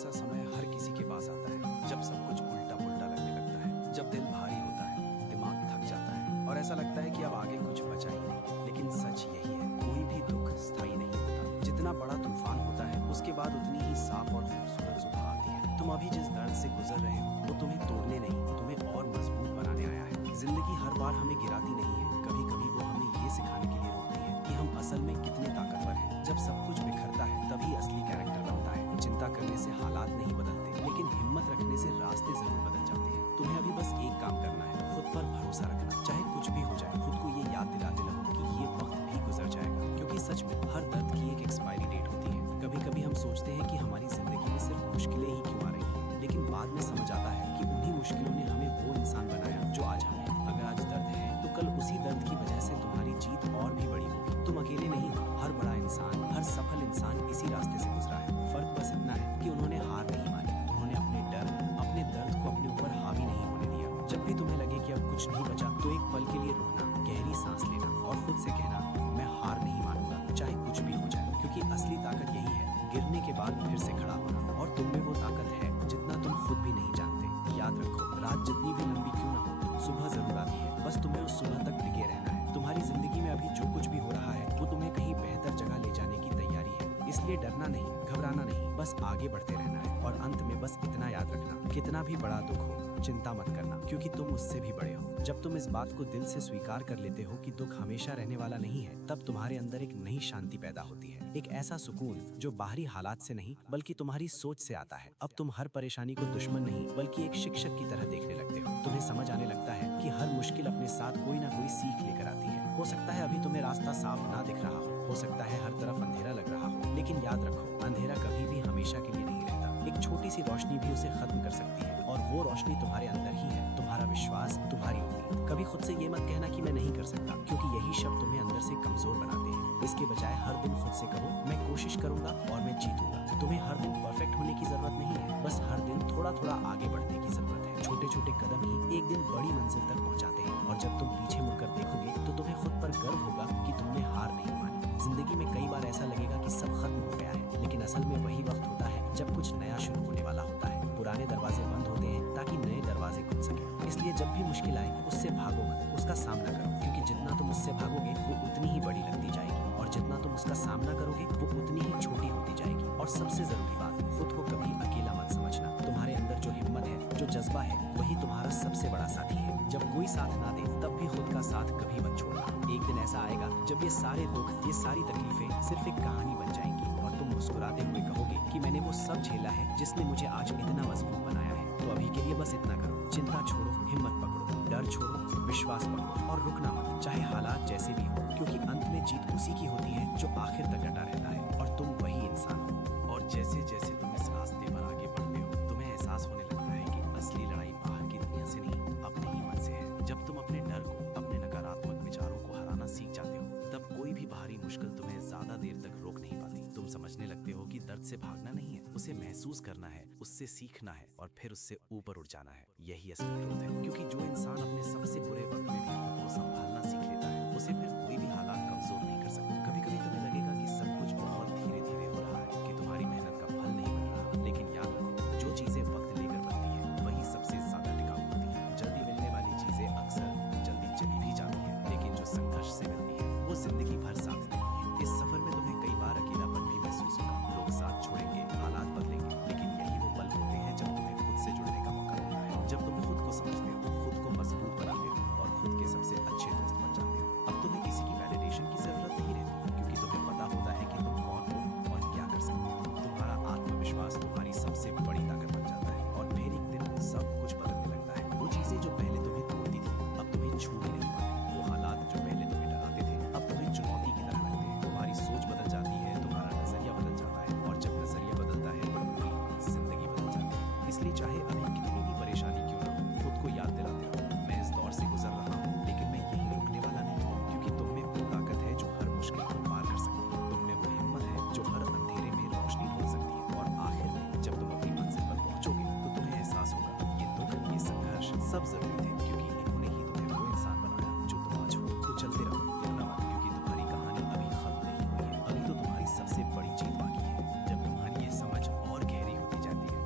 ऐसा समय हर किसी के पास आता है जब सब कुछ उल्टा पुल्टा लगने लगता है, जब दिल भारी होता है, दिमाग थक जाता है और ऐसा लगता है कि अब आगे कुछ बचा ही नहीं। लेकिन सच यही है, कोई भी दुख स्थायी नहीं होता। जितना बड़ा तूफान होता है उसके बाद उतनी ही साफ और खूबसूरत सुबह आती है। तुम अभी जिस दर्द से गुजर रहे हो वो तुम्हें तोड़ने नहीं, तुम्हें और मजबूत बनाने आया है। जिंदगी हर बार हमें गिराती नहीं है, कभी कभी वो हमें ये सिखाने के लिए रोकती है कि हम असल में कितने ताकतवर हैं। जब सब कुछ बिखरता है तभी असली कैरेक्टर बनता है। चिंता करने से हालात नहीं बदलते, लेकिन हिम्मत रखने से रास्ते जरूर बदल जाते हैं। तुम्हें अभी बस एक काम करना है, खुद पर भरोसा रखना। चाहे कुछ भी हो जाए, खुद को ये याद दिलाते रहो कि ये वक्त भी गुजर जाएगा, क्योंकि सच में हर दर्द की एक एक्सपायरी डेट होती है। कभी कभी हम सोचते हैं कि हमारी जिंदगी में सिर्फ मुश्किलें ही क्यों आ रही हैं, लेकिन बाद में समझ आता है कि उन्हीं मुश्किलों ने हमें वो इंसान बनाया जो आज हम हैं। अगर आज दर्द है तो कल उसी दर्द की वजह से तुम्हारी जीत और भी बड़ी होगी। तुम अकेले नहीं हो, हर बड़ा इंसान, हर सफल इंसान इसी रास्ते से गुजरा है। फर्क बस इतना है कि उन्होंने हार नहीं मानी, उन्होंने अपने डर, अपने दर्द को अपने ऊपर हावी नहीं होने दिया। जब भी तुम्हें लगे कि अब कुछ नहीं बचा तो एक पल के लिए रुकना, गहरी सांस लेना और खुद से कहना, मैं हार नहीं मानूंगा चाहे कुछ भी हो जाए। क्योंकि असली ताकत यही है, गिरने के बाद फिर से खड़ा होना। और तुम में वो ताकत है जितना तुम खुद भी नहीं जानते। याद रखो, रात जितनी भी लंबी क्यों ना हो, सुबह जरूर आती है। बस तुम्हें उस सुबह तक टिके रहना है। तुम्हारी जिंदगी में अभी जो कुछ भी हो रहा है वो तुम्हें कहीं बेहतर जगह ले जाने की तैयारी है। इसलिए डरना नहीं, घबराना नहीं, बस आगे बढ़ते रहना है। और अंत में बस इतना याद रखना, कितना भी बड़ा दुख हो चिंता मत करना, क्योंकि तुम उससे भी बड़े हो। जब तुम इस बात को दिल से स्वीकार कर लेते हो कि दुख हमेशा रहने वाला नहीं है, तब तुम्हारे अंदर एक नई शांति पैदा होती है। एक ऐसा सुकून जो बाहरी हालात से नहीं बल्कि तुम्हारी सोच से आता है। अब तुम हर परेशानी को दुश्मन नहीं बल्कि एक शिक्षक की तरह देखने लगते हो। तुम्हें समझ आने लगता है कि हर मुश्किल अपने साथ कोई ना कोई सीख लेकर आती है। हो सकता है अभी तुम्हें रास्ता साफ ना दिख रहा हो सकता है हर तरफ अंधेरा लग रहा हो, लेकिन याद रखो, अंधेरा कभी भी हमेशा के लिए नहीं रहता। एक छोटी सी रोशनी भी उसे खत्म कर सकती है, और वो रोशनी तुम्हारे अंदर ही है, तुम्हारा विश्वास, तुम्हारी उम्मीद। कभी खुद से ये मत कहना कि मैं नहीं कर सकता, क्योंकि यही शब्द तुम्हें अंदर से कमजोर बनाते हैं। इसके बजाय हर दिन खुद से कहो, मैं कोशिश करूंगा और मैं जीतूंगा। तुम्हें हर दिन परफेक्ट होने की जरूरत नहीं है, बस हर दिन थोड़ा थोड़ा आगे बढ़ने की जरूरत है। छोटे छोटे कदम ही एक दिन बड़ी मंजिल तक पहुंचाते हैं। और जब तुम पीछे मुड़कर देखोगे तो तुम्हें खुद पर गर्व होगा कि तुमने हार नहीं मानी। जिंदगी में कई बार ऐसा लगेगा कि सब खत्म हो गया है, लेकिन असल में वही वक्त होता है जब कुछ नया शुरू होने वाला होता है। पुराने दरवाजे बंद होते हैं ताकि नए दरवाजे खुल सके। इसलिए जब भी मुश्किल आए उससे भागो मत, उसका सामना करो, क्योंकि जितना तुम उससे भागोगे वो उतनी ही बड़ी लगती जाएगी, और जितना तुम उसका सामना करोगे वो उतनी ही छोटी होती जाएगी। और सबसे जरूरी बात, खुद को कभी अकेला मत समझना। तुम्हारे अंदर जो हिम्मत है, जो जज्बा है, वही तुम्हारा सबसे बड़ा साथी है। जब कोई साथ ना दे तब भी खुद का साथ कभी मत छोड़ना। एक दिन ऐसा आएगा जब ये सारे दुख, ये सारी तकलीफें सिर्फ एक कहानी बन जाएंगी, और तुम मुस्कुराते हुए कहोगे कि मैंने वो सब झेला है जिसने मुझे आज इतना मजबूत बनाया है। तो अभी के लिए बस इतना करो, चिंता छोड़ो, हिम्मत पकड़ो, डर छोड़ो, विश्वास पकड़ो और रुकना मत, चाहे हालात जैसे भी हो, क्योंकि अंत में जीत उसी की होती है जो आखिर तक डटा रहता है, और तुम वही इंसान हो। और जैसे जैसे तुम इस रास्ते पर आगे बढ़ते हो, तुम्हें एहसास होने लगता है कि असली लड़ाई बाहर की दुनिया से नहीं, अपने ही मन से है। जब तुम अपने डर को, अपने नकारात्मक विचारों को हराना सीख जाते हो, तब कोई भी बाहरी मुश्किल तुम्हें ज्यादा देर तक रोक नहीं पाती। तुम समझने लगते हो कि दर्द से भागना नहीं है, उसे महसूस करना है, उससे सीखना है और फिर उससे ऊपर उठ जाना है। यही असली ग्रोथ है, क्योंकि जो इंसान अपने सबसे बुरे वक्त में भी खुद को संभालना सीख लेता है, उसे फिर कोई भी हालात कमजोर नहीं कर सकता। कभी कभी तुम्हें लगेगा कि सब कुछ बहुत धीरे धीरे हो रहा है, कि तुम्हारी मेहनत का फल नहीं मिल रहा, लेकिन याद रखो, जो चीजें वक्त लेकर बनती है वही सबसे ज्यादा टिकाऊ होती है। जल्दी मिलने वाली चीजें अक्सर जल्दी चली भी जाती है, लेकिन जो संघर्ष से मिलती है वो जिंदगी भर साथ देती है। इस सफर में तुम्हें कई बार अकेलापन भी महसूस होगा, लोग साथ छोड़ेंगे, हालात बदलेंगे, लेकिन यही वो पल होते हैं जब तुम्हें खुद से जुड़ने का मौका मिलता है, जब तुम खुद को समझते हो, खुद को मजबूत बनाते हो और खुद के सबसे अच्छे दोस्त बन जाते हो। अब तुम्हें किसी की वैलिडेशन की जरूरत नहीं रहती, क्योंकि तुम्हें पता होता है कि तुम कौन हो और क्या कर सकते हो। तुम्हारा आत्मविश्वास तुम्हारी सबसे बड़ी ताकत बन जाता है, और फिर एक दिन सब कुछ बदलने लगता है। वो चीजें जो पहले तुम्हें तोड़ती थी अब तुम्हें छू ही नहीं पाती, वो हालात जो पहले तुम्हें डराते थे अब तुम्हें चुनौती की तरह लगते हैं। तुम्हारी सोच बदल जाती है, तुम्हारा नजरिया बदल जाता है, और जब नजरिया बदलता है तो पूरी जिंदगी बदल जाती है। इसलिए चाहे अभी कितनी भी परेशानी क्यों ना हो, खुद को याद दिलाते रहो, मैं इस दौर से गुजर रहा हूँ, लेकिन मैं यहीं रुकने वाला नहीं हूँ, क्योंकि तुम में वो ताकत है जो हर मुश्किल को पार कर सकती है। तुम में वो हिम्मत है जो हर अंधेरे में रोशनी ढूंढ सकती है। और आखिर में जब तुम अपनी मंजिल पर पहुंचोगे तो तुम्हें एहसास होगा ये दुख, ये संघर्ष सब जरूरी थे, क्योंकि इन्होंने ही तुम्हें वो इंसान बनाया जो तुम आज हो। तो चलते रहो, रुकना मत, क्योंकि तुम्हारी कहानी अभी खत्म नहीं हुई है। अभी तो तुम्हारी सबसे बड़ी जीत बाकी है। जब तुम्हारी ये समझ और गहरी होती जाती है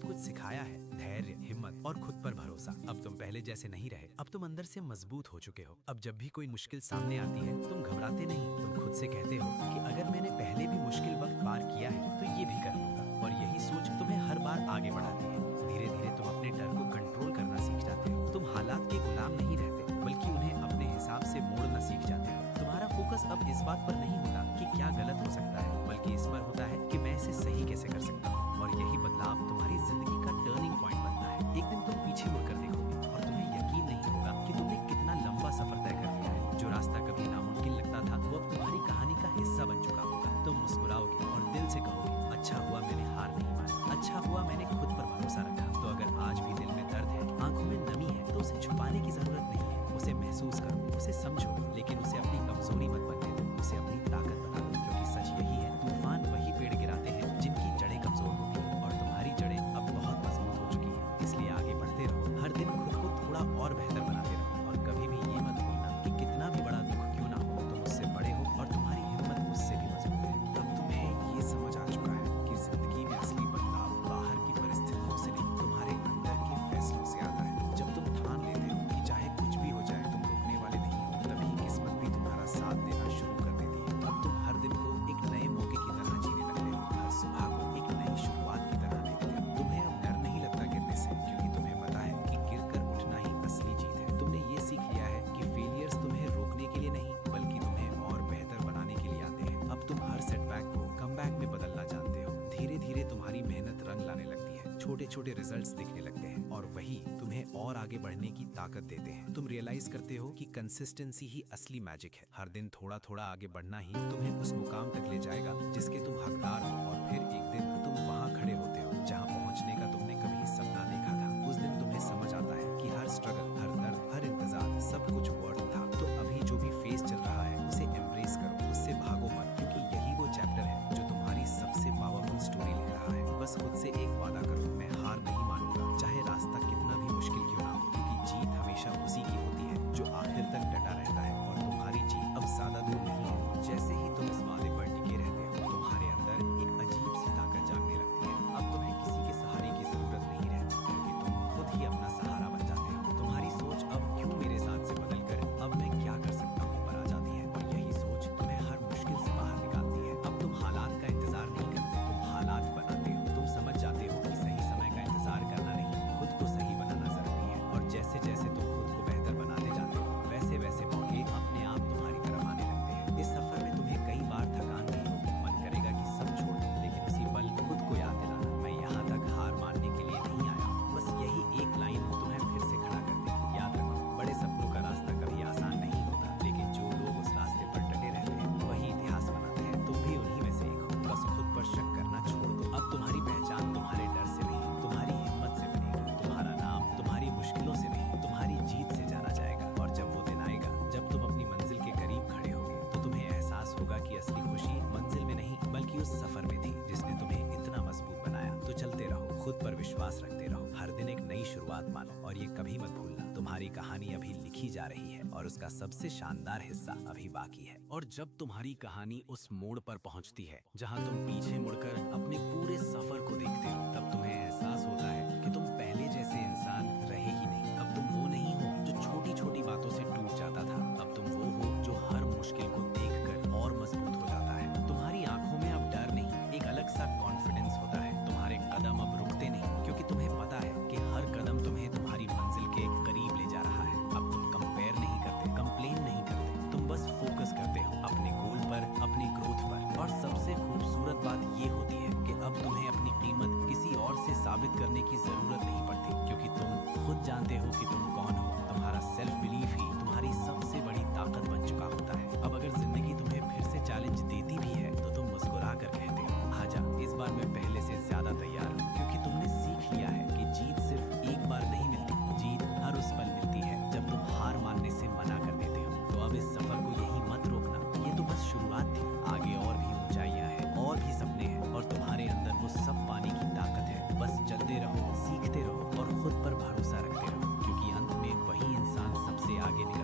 बहुत कुछ सिखाया है, धैर्य, हिम्मत और खुद पर भरोसा। अब तुम पहले जैसे नहीं रहे, अब तुम अंदर से मजबूत हो चुके हो। अब जब भी कोई मुश्किल सामने आती है तुम घबराते नहीं, तुम खुद से कहते हो कि अगर मैंने पहले भी मुश्किल वक्त पार किया है तो ये भी कर लूंगा। और यही सोच तुम्हें हर बार आगे बढ़ाती है। धीरे धीरे तुम अपने डर को कंट्रोल करना सीख जाते हो। तुम हालात के गुलाम नहीं रहते, बल्कि उन्हें अपने हिसाब से मोड़ना सीख जाते हो। तुम्हारा फोकस अब इस बात पर नहीं होता कि क्या गलत हो सकता है, बल्कि इस पर होता है कि मैं इसे सही कैसे कर सकता हूँ। और यही बदलाव तुम्हारी जिंदगी का टर्निंग पॉइंट बनता है। एक दिन तुम पीछे मुड़कर देखोगे और तुम्हें यकीन नहीं होगा कि तुमने कितना लंबा सफर तय कर लिया है। जो रास्ता कभी नामुमकिन लगता था वो अब तुम्हारी कहानी का हिस्सा बन चुका होगा। तुम मुस्कुराओगे और दिल से कहोगे, अच्छा हुआ मैंने हार नहीं मानी, अच्छा हुआ मैंने खुद पर भरोसा रखा। तो अगर आज भी दिल में दर्द है, आंखों में नमी है, तो उसे छुपाने की जरूरत नहीं है। उसे महसूस करो, उसे समझो, लेकिन उसे अपनी कमजोरी मत बनने दो, उसे अपनी ताकत बना दो। क्योंकि सच यही है, तूफान वही पेड़ गिराते हैं जिनकी जड़ें कमजोर होती हैं। और तुम्हारी जड़ें अब बहुत मजबूत हो चुकी हैं। इसलिए आगे बढ़ते रहो, हर दिन खुद को थोड़ा और बेहतर बनाते रहो। और कभी भी ये मत भूलना कि कितना भी बड़ा दुख क्यों ना हो, तुम उससे बड़े हो और तुम्हारी हिम्मत उससे भी मजबूत है। अब तुम्हें ये समझ आ चुका है कि जिंदगी में असली बदलाव बाहर की परिस्थितियों से नहीं, तुम्हारे अंदर के फैसलों से आता है। जब तुम ठान लेते हो कि चाहे कुछ भी हो जाए तुम रुकने वाले नहीं हो, तभी किस्मत भी तुम्हारा साथ देना शुरू कर देती है। अब तुम हर दिन को एक नए मौके की तरह जीने लगते हो, हर सुबह को एक नई शुरुआत की तरह देखते हो। तुम्हें अब डर नहीं लगता गिरने से, क्योंकि तुम्हें पता है कि गिरकर उठना ही असली जीत है। तुमने ये सीख लिया है कि फेलियर्स तुम्हें रोकने के लिए नहीं, बल्कि तुम्हें और बेहतर बनाने के लिए आते हैं। अब तुम हर सेटबैक को कमबैक में बदलना जानते हो। धीरे धीरे तुम्हारी मेहनत रंग लाने लगती है, छोटे छोटे रिजल्ट्स दिखने लगते हैं, और वही तुम्हें और आगे बढ़ने की ताकत देते हैं। तुम रियलाइज करते हो कि कंसिस्टेंसी ही असली मैजिक है। हर दिन थोड़ा थोड़ा आगे बढ़ना ही तुम्हें उस मुकाम तक ले जाएगा जिसके तुम हकदार हो। और फिर एक दिन तुम वहां खड़े होते हो जहां पहुंचने का तुमने कभी सपना देखा था। उस दिन तुम्हें समझ आता है कि हर स्ट्रगल, हर दर्द, हर इंतजार, सब कुछ वर्थ था। तो अभी जो भी फेज चल रहा है उसे एम्ब्रेस करो, उससे भागो मत, क्योंकि यही वो चैप्टर है जो तुम्हारी सबसे पावरफुल स्टोरी लिख रहा है। बस खुद से एक वादा करो, मैं हार नहीं मानूंगा, चाहे रास्ता कितना भी मुश्किल क्यों ना हो। क्योंकि जीत हमेशा उसी की होती है जो आखिर तक डटा रहता है। और तुम्हारी जीत अब ज्यादा दूर नहीं है। जैसे ही तुम इस वादे पर टिके रहते हो, तुम्हारे अंदर एक अजीब सी ताकत जागने लगती है। अब तुम्हें किसी के सहारे की जरूरत नहीं रहती, क्योंकि तुम खुद ही अपना सहारा बन जाते हो। तुम्हारी सोच अब क्यों मेरे साथ से बदलकर अब मैं क्या कर सकता हूँ पर आ जाती है। और यही सोच तुम्हें हर मुश्किल से बाहर निकालती है। अब तुम हालात का इंतजार नहीं करते, तुम हालात बनाते हो। तुम समझ जाते हो कि सही समय का इंतजार करना नहीं, खुद को सही बनाना जरूरी है। और जैसे जैसे तुम खुद को बेहतर बनाते जाते हो, वैसे वैसे मौके अपने आप तुम्हारी तरफ आने लगते हैं। इस सफर में तुम्हें कई बार थकान भी होगी, मन करेगा कि सब छोड़ दो, लेकिन उसी पल खुद को याद दिलाना, मैं यहाँ तक हार मानने के लिए नहीं आया हूँ। बस यही एक लाइन तुम्हें फिर से खड़ा कर देगी। याद रखो, बड़े सपनों का रास्ता कभी आसान नहीं होता, लेकिन जो लोग उस रास्ते पर डटे रहते हैं वही इतिहास बनाते हैं। तुम भी उन्हीं में से एक हो। बस खुद पर शक करना छोड़ दो। अब तुम्हारी पहचान तुम्हारे डर से नहीं, तुम्हारी हिम्मत से बनेगी। तुम्हारा नाम तुम्हारी मुश्किलों से नहीं, तुम्हारी जीत से जाना जाएगा। और जब वो दिन आएगा जब तुम अपनी मंजिल के करीब खड़े होगे, तो तुम्हें एहसास होगा कि असली खुशी मंजिल में नहीं, बल्कि उस सफर में थी जिसने तुम्हें इतना मजबूत बनाया। तो चलते रहो, खुद पर विश्वास रखते रहो, हर दिन एक नई शुरुआत मानो। और ये कभी मत भूलना, तुम्हारी कहानी अभी लिखी जा रही है और उसका सबसे शानदार हिस्सा अभी बाकी है। और जब तुम्हारी कहानी उस मोड़ पर पहुंचती है जहां तुम पीछे मुड़कर अपने पूरे सफर को देखते हो, तब तुम्हें एहसास होता है कि तुम पहले जैसे इंसान रहे ही नहीं। अब तुम वो नहीं हो जो छोटी छोटी बातों से टूट जाता था। अब तुम वो हो जो हर मुश्किल को देखकर और मजबूत हो जाता है। तुम्हारी आंखों में अब डर नहीं, एक अलग सा कॉन्फिडेंस होता है। तुम्हारे कदम अब रुकते नहीं, क्योंकि तुम्हें पता है कि हर कदम तुम्हें तुम्हारी मंजिल के करीब ले जा रहा है। अब तुम कंपेयर नहीं करते, कंप्लेन नहीं करते, तुम बस फोकस करते हो अपने गोल पर, अपनी ग्रोथ पर। और सबसे खूबसूरत बात ये होती है कि अब तुम्हें अपनी कीमत किसी और से साबित करने की जरूरत नहीं पड़ती, क्योंकि तुम खुद जानते हो कि तुम कौन हो। तुम्हारा सेल्फ बिलीफ ही तुम्हारी सबसे बड़ी ताकत बन चुका होता है। अब अगर जिंदगी तुम्हें फिर से चैलेंज देती भी है, तो तुम मुस्कुरा कर कहते हो, आजा, इस बार मैं पहले से ज्यादा तैयार हूँ। क्योंकि तुमने सीख लिया है कि जीत सिर्फ एक बार नहीं मिलती, जीत हर उस पल मिलती है जब तुम हार मानने से मना कर देते हो। तो अब इस सफर को यही मत रोकना, ये तो बस शुरुआत थी। आगे और भी ऊंचाइयां हैं, और भी सपने हैं, और तुम्हारे अंदर वो सब पाने की ताकत है। बस चलते रहो, सीखते रहो और खुद पर भरोसा रखते रहो, क्योंकि अंत में वही इंसान सबसे आगे निकल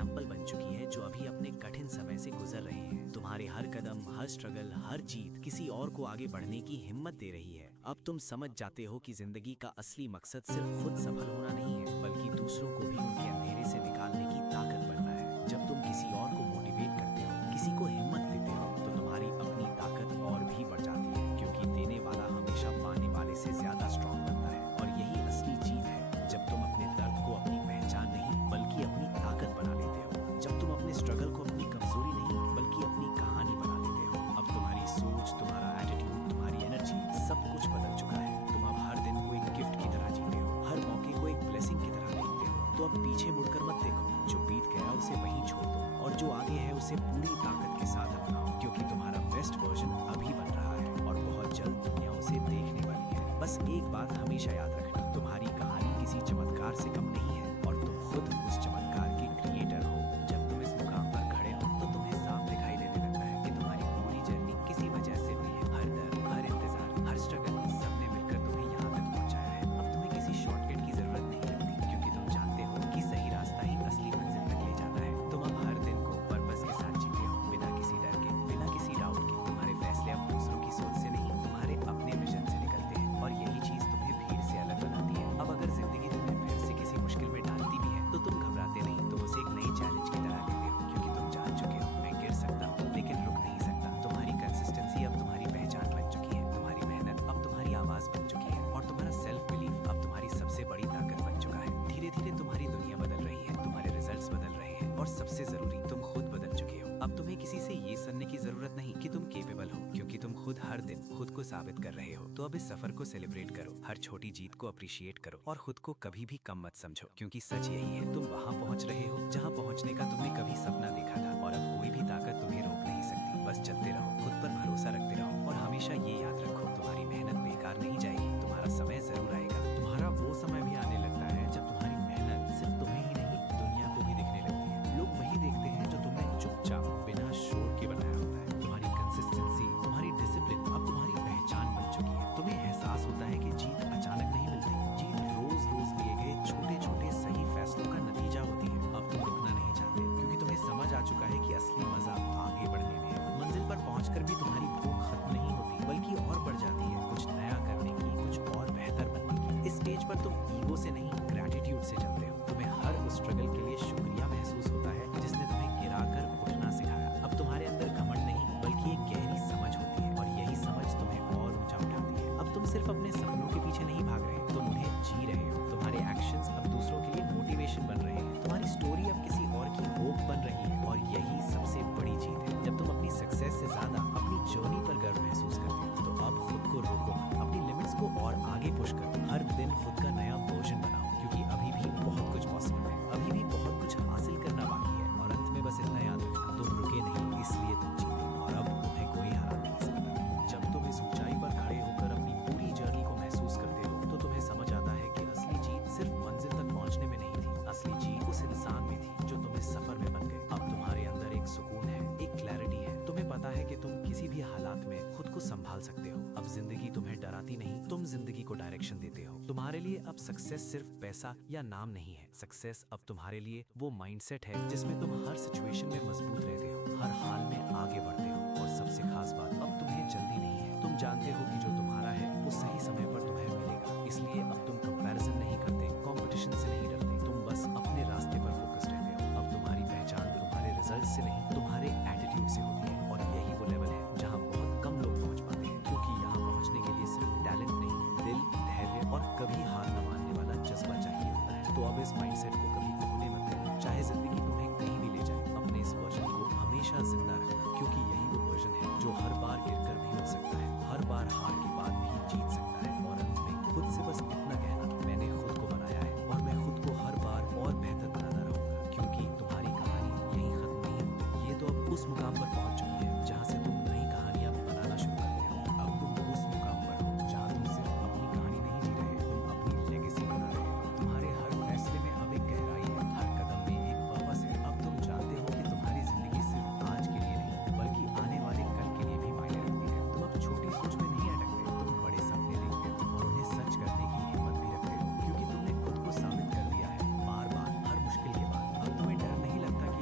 एग्जाम्पल बन चुकी है जो अभी अपने कठिन समय से गुजर रहे हैं। तुम्हारे हर कदम, हर स्ट्रगल, हर जीत किसी और को आगे बढ़ने की हिम्मत दे रही है। अब तुम समझ जाते हो कि जिंदगी का असली मकसद सिर्फ खुद सफल होना नहीं है, बल्कि दूसरों को भी उनके अंधेरे से निकालने की ताकत बनना है। जब तुम किसी और को मोटिवेट करते हो, किसी को हिम्मत देते हो, तो तुम्हारी अपनी ताकत और भी बढ़ जाती है, क्योंकि देने वाला हमेशा पाने वाले से ज्यादा स्ट्रॉन्ग बनता है। और यही असली जीत है, जब तुम अपने दर्द को अपनी पहचान नहीं बल्कि अपनी ताकत बना लेते हो। जब तुम अपने स्ट्रगल को अपनी कमजोरी नहीं बल्कि अपनी कहानी बना लेते हो। अब तुम्हारी सोच, तुम्हारा एटीट्यूड, तुम्हारी एनर्जी सब कुछ बदल चुका है। तुम अब हर दिन को एक गिफ्ट की तरह जीते हो, हर मौके को एक ब्लेसिंग की तरह देखते हो। तो अब पीछे मुड़कर मत देखो, जो बीत गया उसे वहीं छोड़ दो और जो आगे है उसे पूरी ताकत के साथ अपनाओ, क्योंकि तुम्हारा बेस्ट वर्जन अभी बन रहा है और बहुत जल्द दुनिया उसे देखने वाली है। बस एक बात हमेशा याद रखना, तुम्हारी कहानी किसी चमत्कार से कम नहीं है और तुम खुद उस चमत्कार के क्रिएटर हो। जब तुम इस मुकाम पर खड़े हो तो तुम्हें साफ दिखाई देने लगता है कि तुम्हारी पूरी जर्नी किसी वजह से हुई है। हर दर्द, हर इंतजार, हर स्ट्रगल, सबने मिलकर तुम्हें यहाँ तक पहुँचाया है। अब तुम्हें किसी शॉर्टकट की जरूरत नहीं लगती, क्योंकि तुम जानते हो कि सही रास्ता ही असली मंजिल तक ले जाता है। तुम अब हर दिन को पर्पस के साथ जीते हो, बिना किसी डर के, बिना किसी डाउट के। तुम्हारे फैसले अब दूसरों की सोच से नहीं, तुम्हारे अपने विजन से निकलते हैं और यही चीज तुम्हें भीड़ से अलग बनाती है। अब अगर जिंदगी तुम्हें फिर से किसी मुश्किल में डालती भी है तो तुम घबराते नहीं, तुम उसे एक नई चैलेंज की तरह लेते हो, क्योंकि तुम जान चुके हो मैं गिर सकता हूँ लेकिन रुक नहीं सकता। तुम्हारी कंसिस्टेंसी अब तुम्हारी पहचान बन चुकी है, तुम्हारी मेहनत अब तुम्हारी आवाज बन चुकी है और तुम्हारा सेल्फ बिलीफ अब तुम्हारी सबसे बड़ी ताकत बन चुका है। धीरे धीरे तुम्हारी दुनिया बदल रही है, तुम्हारे रिजल्ट्स बदल रहे हैं और सबसे जरूरी, तुम खुद बदल चुके हो। अब तुम्हें किसी से ये सुनने की जरूरत नहीं कि तुम केपेबल हो, क्योंकि तुम खुद हर दिन खुद को साबित कर रहे हो। तो अब इस सफर को सेलिब्रेट करो, हर छोटी जीत को अप्रिशिएट करो और खुद को कभी भी कम मत समझो, क्योंकि सच यही है, तुम वहाँ पहुँच रहे हो जहाँ पहुँचने का तुमने कभी सपना देखा था और अब कोई भी ताकत तुम्हें रोक नहीं सकती। बस चलते रहो, खुद पर भरोसा रखते रहो और हमेशा ये याद रखो, तुम्हारी मेहनत बेकार नहीं जाएगी, तुम्हारा समय जरूर आएगा। तुम्हारा वो समय भी आने लगता है जब तुम्हारी मेहनत सिर्फ तुम्हें ही नहीं दुनिया को भी दिखने लगती है। लोग वही देखते हैं जो तुमने चुपचाप बिना शोर के बनाया होता है। तुम्हारी कंसिस्टेंसी, तुम्हारी डिसिप्लिन अब तुम्हारी पहचान बन चुकी है। तुम्हें एहसास होता है कि जीत अचानक नहीं मिलती, जीत रोज रोज लिए गए छोटे छोटे सही फैसलों का नतीजा होती है। अब तुम रुकना नहीं चाहते, क्योंकि तुम्हें समझ आ चुका है कि असली मजा आगे बढ़ने में है। मंजिल पर पहुंचकर भी तुम्हारी भूख खत्म नहीं होती, बल्कि और बढ़ जाती है, कुछ नया करने की, कुछ और बेहतर बनने की। इस स्टेज पर तुम ईगो से नहीं, ग्रैटिट्यूड से चलते हो। तुम्हें हर उस स्ट्रगल के लिए शुक्रिया महसूस होता है जिसने तुम्हें गिराकर उठना सिखाया। अब तुम्हारे अंदर घमंड नहीं बल्कि एक गहरी समझ होती है और यही समझ तुम्हें और ऊंचा उठाती है। अब तुम सिर्फ अपने सपनों के पीछे नहीं भाग रहे, तुम उन्हें जी रहे हो। तुम्हारे एक्शंस अब दूसरों के लिए मोटिवेशन बन रहे हैं, तुम्हारी स्टोरी अब किसी और की होप बन रही है और यही सबसे बड़ी जीत है। जब तुम अपनी सक्सेस से ज्यादा अपनी जर्नी पर गर्व महसूस करते हो तो अब खुद को रोको मत, अपनी लिमिट्स को और आगे पुश करो। हर दिन खुद का नया वर्जन बनाओ, क्योंकि अभी भी बहुत कुछ पॉसिबल है, अभी भी बहुत कुछ हासिल करना बाकी है। और अंत में बस इतना याद रखना, तुम रुके नहीं इसलिए तुम जीते और अब तुम्हें कोई हरा नहीं सकता। जब तुम इस ऊंचाई पर खड़े होकर अपनी पूरी जर्नी को महसूस करते हो तो तुम्हें समझ आता है कि असली जीत सिर्फ मंजिल तक पहुंचने में नहीं थी, असली जीत उस इंसान में थी जो तुम इस सफर में बन गए। अब तुम्हारे अंदर एक सुकून है, एक क्लैरिटी है, तुम्हें पता है कि तुम किसी भी हालात में खुद को संभाल सकते हो। अब जिंदगी तुम्हें डराती नहीं, तुम जिंदगी को डायरेक्शन देते हो। तुम्हारे लिए अब सक्सेस सिर्फ पैसा या नाम नहीं है, सक्सेस अब तुम्हारे लिए वो माइंडसेट है जिसमें तुम हर सिचुएशन में मजबूत रहते हो, हर हाल में आगे बढ़ते हो। और सबसे खास बात, अब तुम्हें जल्दी नहीं है, तुम जानते हो कि जो तुम्हारा है वो सही समय पर तुम्हें मिलेगा। इसलिए अब तुम कंपैरिजन नहीं करते, कंपटीशन से नहीं डरते, तुम बस अपने रास्ते पर फोकस रहते हो। अब तुम्हारी पहचान तुम्हारे रिजल्ट से नहीं, तुम्हारे एटीट्यूड से होती है और यही वो लेवल है जहाँ बहुत कम लोग पहुँच पाते हैं, क्योंकि यहाँ पहुँचने के लिए सिर्फ टैलेंट नहीं, दिल, धैर्य और कभी हार न मानने वाला जज्बा चाहिए होता है। तो अब इस माइंडसेट को कभी खोने मत देना, चाहे जिंदगी तुम्हें कहीं भी ले जाए। अपने इस वर्जन को हमेशा जिंदा रखना, क्योंकि यही वो वर्जन है जो हर बार गिरकर भी उठ सकता है, हर बार हार के बाद भी जीत सकता है। और अंत में खुद से बस इतना कहना कि मैंने खुद को बनाया है और मैं खुद को हर बार और बेहतर बनाता रहूंगा, क्योंकि तुम्हारी कहानी यहीं खत्म नहीं होती, ये तो अब उस मुकाम पर पहुंच चुकी है जहाँ से तुम नई कहानियां बनाना शुरू करते हो। अब तुम उस मुकाम पर हो जहाँ तुम सिर्फ अपनी कहानी नहीं जी रहे, तुम अपनी लेगेसी बना रहे हो। तुम्हारे हर फैसले में अब एक गहराई है, हर कदम में एक पर्पस है। अब तुम जानते हो कि तुम्हारी जिंदगी सिर्फ आज के लिए नहीं बल्कि आने वाले कल के लिए भी मायने रखती है। तुम अब छोटी सोच में नहीं अटकते, तुम बड़े सपने देखते हो और उन्हें सच करने की हिम्मत भी रखते हो, क्योंकि तुमने खुद को साबित कर दिया है बार बार, हर मुश्किल के बाद। अब तुम्हें डर नहीं लगता कि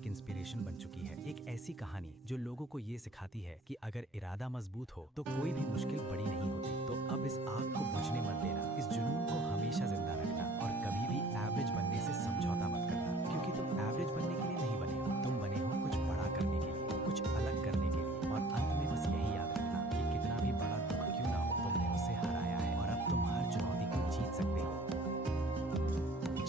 एक इंस्पिरेशन बन चुकी है। एक ऐसी कहानी जो लोगों को ये सिखाती है कि अगर इरादा मजबूत हो तो कोई भी मुश्किल बड़ी नहीं होती। तो अब इस आग को बुझने मत देना, इस जुनून को हमेशा जिंदा रखना और कभी भी एवरेज बनने से समझौता मत करना, क्योंकि तुम एवरेज बनने के लिए नहीं बने हो, तुम बने हो कुछ बड़ा करने के लिए, कुछ अलग करने के लिए। और अंत में बस यही याद रखना कि कितना भी बड़ा दुख क्यों ना हो, तुमने उसे हराया है और अब तुम हर चुनौती को जीत सकते हो।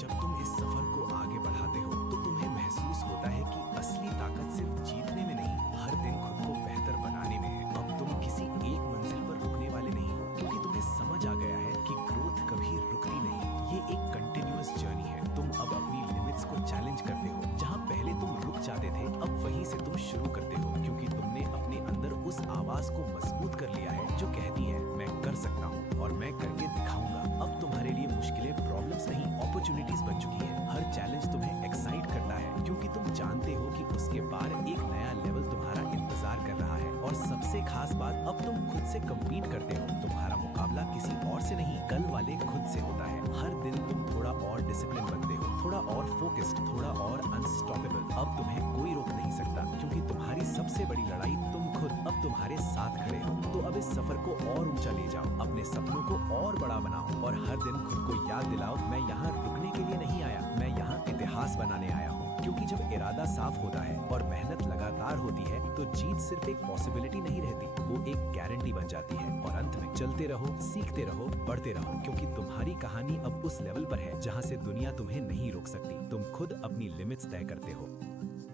जब तुम इस सफर को आगे बढ़ाते हो तो तुम्हें महसूस होता है कि असली ताकत सिर्फ जीतने में नहीं, हर दिन खुद को बेहतर बनाने में है। अब तुम किसी एक मंजिल पर रुकने वाले नहीं हो, क्योंकि तुम्हें समझ आ गया है कि ग्रोथ कभी रुकती नहीं, ये एक कंटिन्यूअस जर्नी है। तुम अब अपनी लिमिट्स को चैलेंज करते हो। जहाँ पहले तुम रुक जाते थे, अब वहीं से तुम शुरू करते हो, क्योंकि तुमने अपने अंदर उस आवाज को मजबूत कर लिया है जो कहती है मैं कर सकता हूँ और मैं करके दिखाऊंगा। अब तुम्हारे लिए मुश्किलें प्रॉब्लम्स नहीं, अपॉर्चुनिटीज बन चुकी है। हर चैलेंज तुम्हें एक्साइट करता है, क्योंकि तुम जानते हो कि उसके पार एक नया लेवल तुम्हारा इंतजार कर रहा है। और सबसे खास बात, अब तुम खुद से कम्पीट करते हो। तुम्हारा मुकाबला किसी और से नहीं, कल वाले खुद से होता है। हर दिन तुम थोड़ा और डिसिप्लिन बनते हो, थोड़ा और फोकस्ड, थोड़ा और अनस्टॉपेबल। अब तुम्हें कोई रोक नहीं सकता, क्योंकि तुम्हारी सबसे बड़ी लड़ाई तुम खुद अब तुम्हारे साथ खड़े हो। तो अब इस सफर को और ऊंचा ले जाओ, अपने सपनों को और बड़ा बनाओ और हर दिन खुद को याद दिलाओ, मैं यहाँ रुकने के लिए नहीं आया, मैं यहाँ इतिहास बनाने आया हूँ। क्योंकि जब इरादा साफ होता है और मेहनत लगातार होती है तो जीत सिर्फ एक पॉसिबिलिटी नहीं रहती, वो एक गारंटी बन जाती है। और अंत में चलते रहो, सीखते रहो, बढ़ते रहो, क्योंकि तुम्हारी कहानी अब उस लेवल पर है जहाँ से दुनिया तुम्हें नहीं रोक सकती। तुम खुद अपनी लिमिट्स तय करते हो।